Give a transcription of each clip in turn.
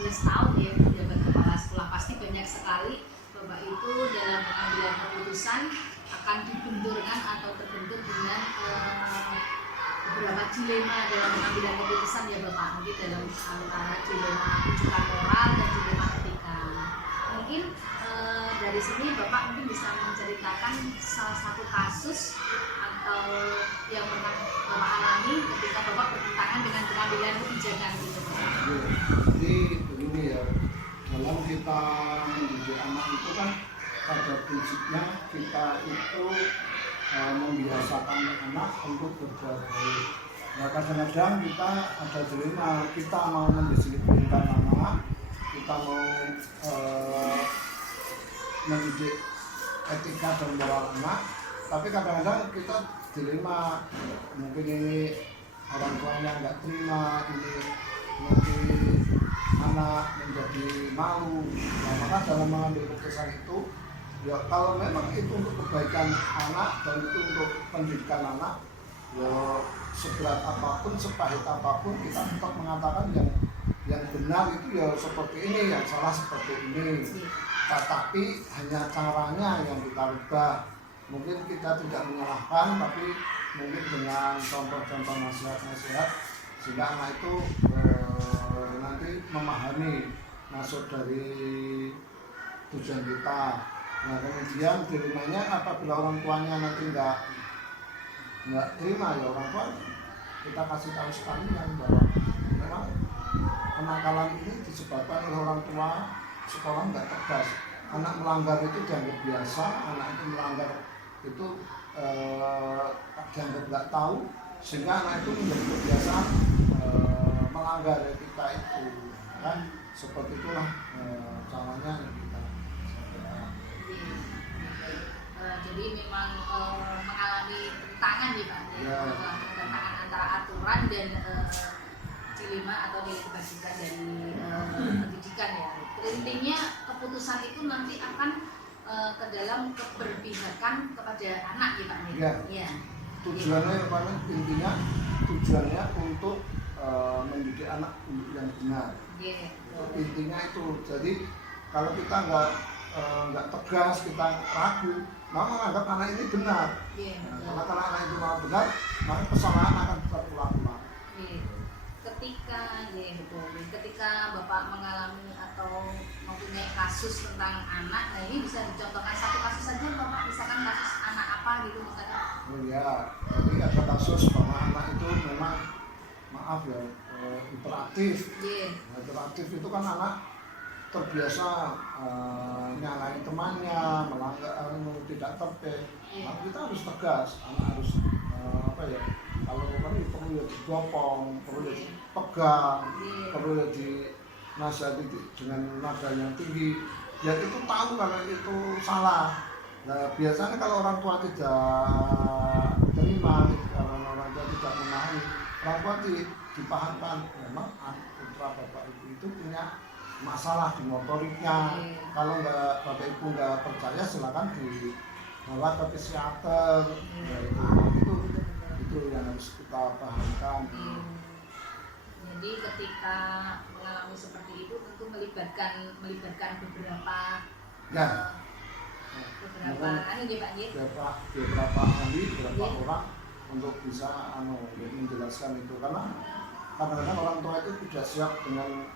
16 tahun ya menjabat kepala sekolah, pasti banyak sekali Bapak itu dalam pengambilan keputusan akan dibenturkan atau terbentur dengan beberapa dilema dalam pengambilan keputusan ya Bapak, mungkin dalam antara dilema rujukan moral dan dilema etika. Mungkin dari sini Bapak mungkin bisa menceritakan salah satu kasus atau yang pernah Bapak alami ketika Bapak bertentangan dengan pengambilan kebijakan gitu Bapak. Jadi begini ya, dalam kita mendidik anak itu kan pada prinsipnya kita itu membiasakan anak untuk berbuat baik. Nah kadang-kadang kita ada dilema, kita mau mendisiplinkan anak, kita mau mendidik etika dan moral anak, tapi kadang-kadang kita dilema, mungkin ini orang tuanya nggak terima, ini mungkin anak menjadi malu. Nah, maka dalam mengambil keputusan itu, ya kalau memang itu untuk kebaikan anak dan itu untuk pendidikan anak, ya seberat apapun, sepahit apapun, kita tetap mengatakan yang benar itu ya seperti ini, yang salah seperti ini. Tetapi hanya caranya yang kita rubah. Mungkin kita tidak menyalahkan, tapi mungkin dengan contoh-contoh nasihat-nasihat sehingga anak itu nanti memahami maksud dari tujuan kita. Nah kemudian dilemanya apabila orang tuanya nanti nggak terima, ya orang tua kita kasih tahu sekalian bahwa memang kenakalan ini disebabkan oleh orang tua, sekolah nggak tegas. Anak melanggar itu dianggap biasa, anak itu melanggar itu dianggap nggak tahu, sehingga anak itu menjadi kebiasaan melanggar etika itu, kan seperti itulah caranya yang kita sampaikan. Jadi memang mengalami tentangan nih Pak, ya. Tentangan antara aturan dan dilema atau nilai kebajikan dari pendidikan ya. Intinya keputusan itu nanti akan ke dalam keberpihakan kepada anak ya Pak. Ya. Tujuannya apa? Intinya tujuannya untuk mendidik anak yang benar. Intinya itu. Jadi kalau kita nggak tegas, kita ragu, maka menganggap anak ini benar. Nah, kalau anak itu mau benar, maka kesalahan akan terulang-ulang. Ketika Bapak mengalami atau mempunyai kasus tentang anak, nah ini bisa dicontohkan satu kasus saja Bapak, misalkan kasus anak apa gitu misalkan. Oh ya, jadi ada kasus bahwa anak itu memang maaf ya hiperaktif. Nah, hiperaktif itu kan anak terbiasa nyalain temannya, melanggar, tidak tertib. Nah, kita harus tegas, anak harus kalau perlu ya didopong, perlu ya dipegang, perlu ya dinasihati dengan nada yang tinggi. Ya itu tahu kalau itu salah. Nah biasanya kalau orang tua tidak terima, kalau orang tua tidak memahami, orang tua dipahamkan memang putra bapak ibu itu punya masalah di motoriknya. Kalau bapak ibu nggak percaya, silakan dibawa ke psikiater. Ya, itu yang harus kita pahamkan. Jadi ketika mengalami seperti itu tentu melibatkan beberapa beberapa ahli, beberapa orang untuk bisa menjelaskan itu, karena kadang-kadang orang tua itu tidak siap dengan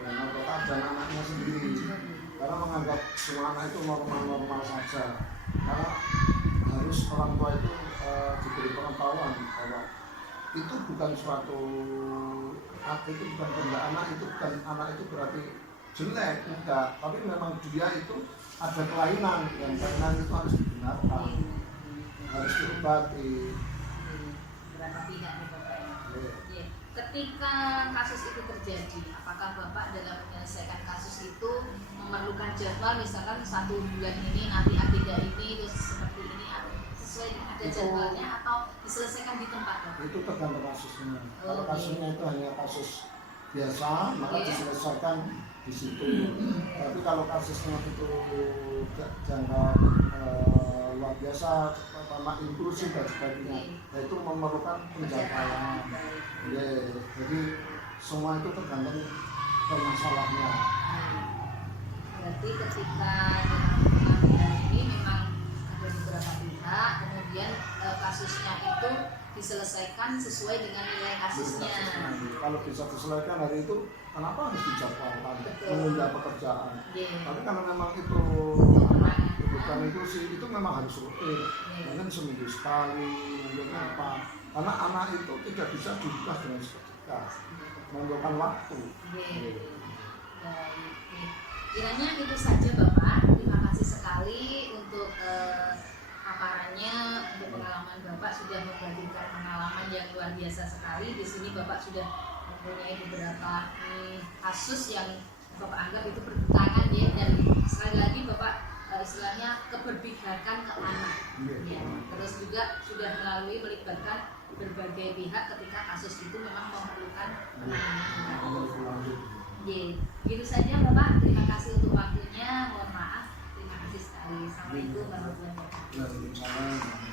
anggota dan anaknya sendiri, karena menganggap semua anak itu normal-normal saja. Karena harus orang tua itu diberi pengetahuan bahwa itu bukan suatu itu bukan benda anak, itu bukan anak itu berarti jelek, enggak, tapi memang dia itu ada kelainan, yang kelainan itu harus dibenarkan, harus diobati. Berapa pihak nih Bapak ya? Ketika kasus itu terjadi, apakah Bapak dalam menyelesaikan kasus itu memerlukan jadwal, misalkan 1 bulan ini nanti agenda ini terus seperti ini, sesuai ada jadwalnya atau diselesaikan di tempat Bapak? Itu tergantung kasusnya. Kalau kasusnya itu hanya kasus biasa, maka diselesaikan di situ. Tapi kalau kasusnya itu jangka luar biasa, inklusif dan sebagainya, itu memerlukan penjadwalan. Jadi semua itu tergantung bermasalahnya. Berarti ketika dalam pengambilan ini memang ada beberapa pihak, kemudian kasusnya itu diselesaikan sesuai dengan nilai kasusnya. Kalau bisa diselesaikan hari itu, kenapa harus dijadwalkan menunda pekerjaan? Tapi karena memang itu bukan itu sih, itu memang harus rutin. Mungkin seminggu sekali, mungkin apa? Karena anak itu tidak bisa dibuka dengan seketika, memerlukan waktu. Kiranya itu saja Bapak. Terima kasih sekali untuk paparannya, untuk pengalaman Bapak sudah membagikan pengalaman yang luar biasa sekali. Di sini Bapak sudah mempunyai beberapa kasus yang Bapak anggap itu bertentangan ya, dan sekali lagi Bapak istilahnya keberpihakan ke anak. Ya. Terus juga sudah melibatkan berbagai pihak ketika kasus itu memang memerlukan penanganan. Gitu saja Bapak. Terima kasih untuk waktunya. Mohon maaf. Terima kasih sekali. Assalamualaikum warahmatullahi wabarakatuh.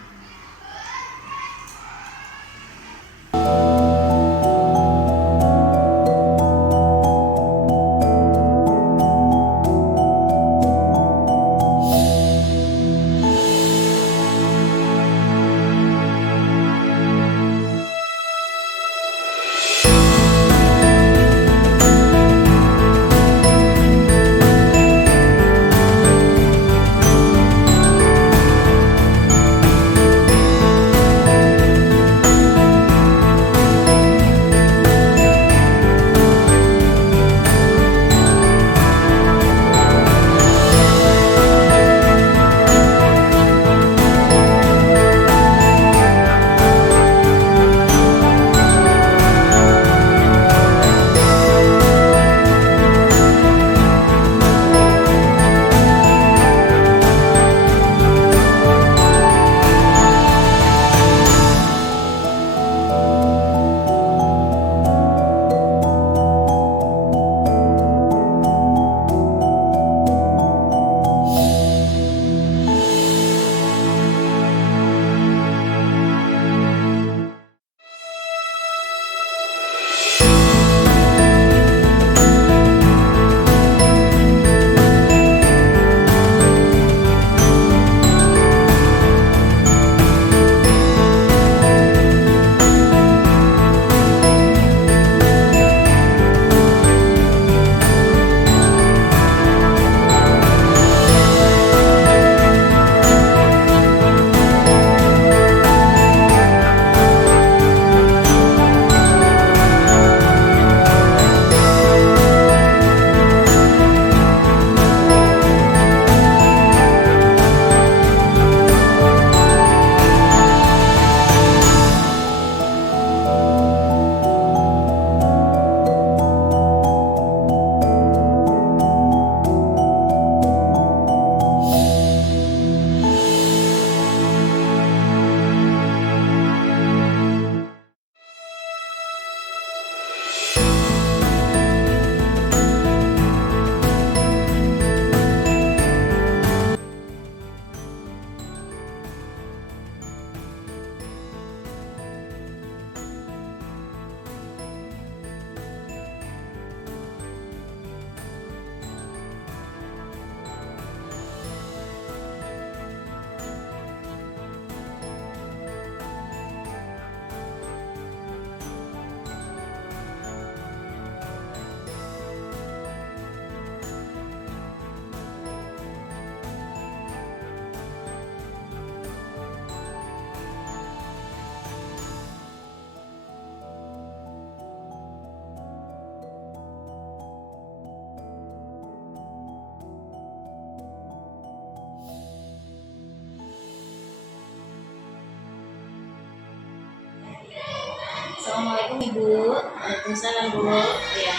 Assalamualaikum Ibu. Waalaikumsalam Bu. Ya.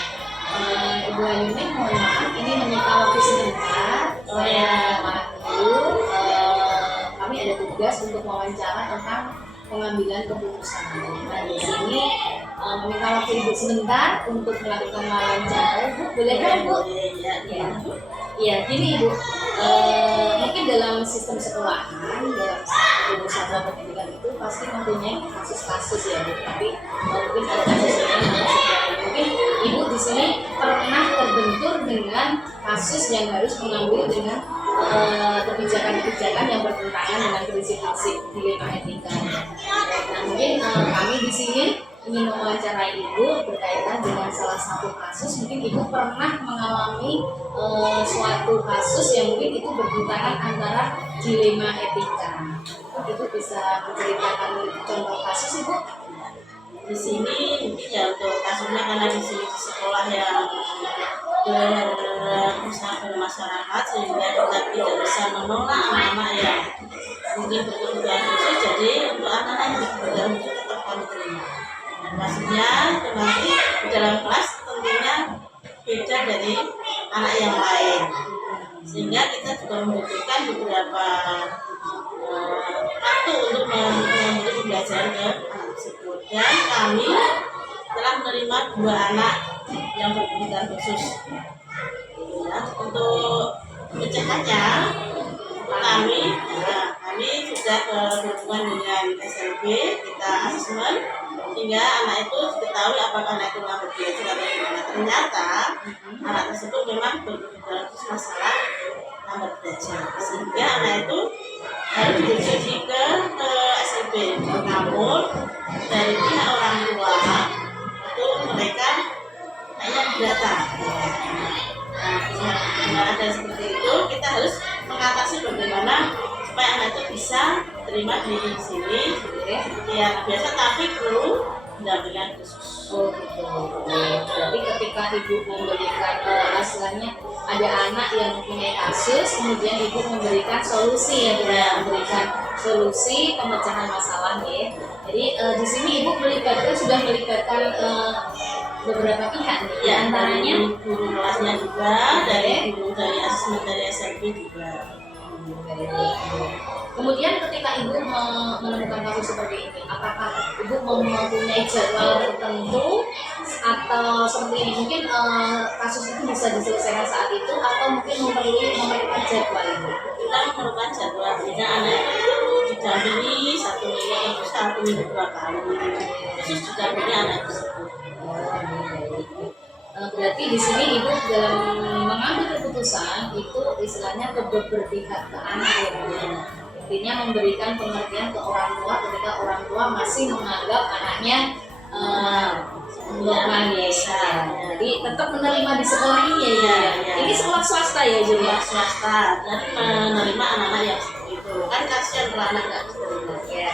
Ibu Ayuni, mohon maaf ini menyita waktu sebentar. Maaf dulu. Kami ada tugas untuk wawancara tentang pengambilan keputusan. Nah di sini meminta waktu Ibu sebentar untuk melakukan wawancara. Bu, boleh kan Bu? Ya. Iya, gini Ibu. Mungkin dalam sistem sekolahan, dalam usaha pendidikan itu pasti mempunyai kasus-kasus ya Bu. Tapi mungkin ada kasus lain yang mungkin Ibu di sini pernah terbentur dengan kasus yang harus mengambil dengan kebijakan-kebijakan yang bertentangan dengan prinsip-prinsip dilema etika. Nah, mungkin kami di sini ingin mewawancarai Ibu berkaitan dengan salah satu kasus. Mungkin Ibu pernah mengalami suatu kasus yang mungkin itu bertentangan antara dilema etika. Ibu bisa menceritakan contoh kasus, Ibu? Di sini mungkin ya untuk kasusnya karena di sini di sekolah yang bermasyarakat sehingga kita tidak bisa menolak anak-anak yang mungkin berkebutuhan khusus, jadi untuk anak-anak yang berkebutuhan khusus tetap kami terima. Dan maksudnya nanti di dalam kelas tentunya beda dari anak yang lain, sehingga kita juga membutuhkan beberapa waktu untuk memberi pembelajaran ke anak tersebut. Dan kami telah menerima 2 anak yang berkebutuhan khusus. Ya, untuk pencegahannya kami sudah berhubungan dengan SLB, kita asesmen sehingga anak itu diketahui apakah anak itu mampu belajar atau gimana. Ternyata anak tersebut memang berkebutuhan khusus masalah lambat belajar, sehingga anak itu harus dirujuk ke SLB. Namun dari pihak orang tua itu mereka hanya data. Nah, dengan ada seperti itu kita harus mengatasi bagaimana supaya anak itu bisa terima di sini seperti yang biasa, tapi perlu pendampingan khusus. Oh gitu. Berarti ketika Ibu memberikan istilahnya ada anak yang mempunyai kasus, kemudian Ibu memberikan solusi ya, memberikan solusi pemecahan masalahnya. Jadi di sini Ibu sudah melibatkan beberapa pihak, Ya, antaranya guru kelasnya juga, dari guru dari asesmen dari SLB juga. Kemudian ketika Ibu menemukan kasus seperti ini, apakah Ibu mempunyai jadwal tertentu atau seperti ini? Mungkin kasus itu bisa diselesaikan saat itu atau mungkin memerlukan jadwal Ibu? Kita memerlukan jadwal, sehingga anak itu didampingi 1 minggu 2 kali, khusus didampingi anak tersebut. Berarti di sini Ibu dalam mengambil keputusan itu istilahnya berpihak ke anak ya. Intinya memberikan pengertian ke orang tua ketika orang tua masih menganggap anaknya normal ya. Jadi tetap menerima di sekolah ini ya. Ini sekolah swasta ya Ibu ya? Swasta, dan menerima anak-anak yang seperti itu. Kan kasihan kalau anak nggak bisa terima. Ya,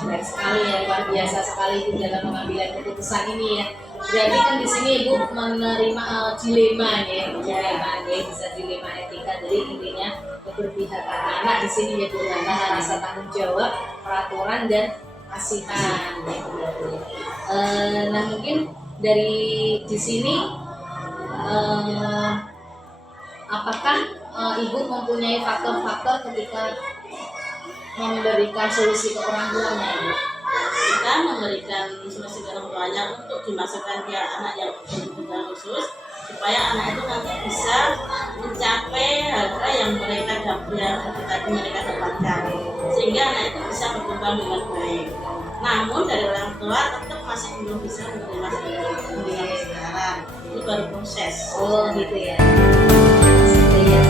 baik sekali ya, luar biasa sekali Ibu dalam mengambil keputusan ini ya. Jadi kan di sini Ibu menerima dilema ya, bisa dilema etika. Jadi intinya keberpihakan anak di sini ya, antara rasa tanggung jawab, peraturan dan kasihan. Nah mungkin dari di sini apakah Ibu mempunyai faktor-faktor ketika memberikan solusi ke orang tuanya Ibu? Kita memberikan solusi ke orang tuanya untuk dimasukkan ke anak yang berkebutuhan khusus, supaya anak itu nanti bisa mencapai hal-hal yang mereka dapatkan, sehingga anak itu bisa berkembang dengan baik. Namun dari orang tua tetap masih belum bisa menerima sampai sekarang. Ini baru proses. Oh gitu ya. Seperti ya,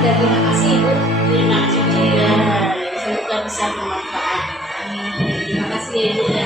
dalam terima kasih Ibu. Terima kasih juga. Semoga bisa bermanfaat. Terima kasih ya Ibu.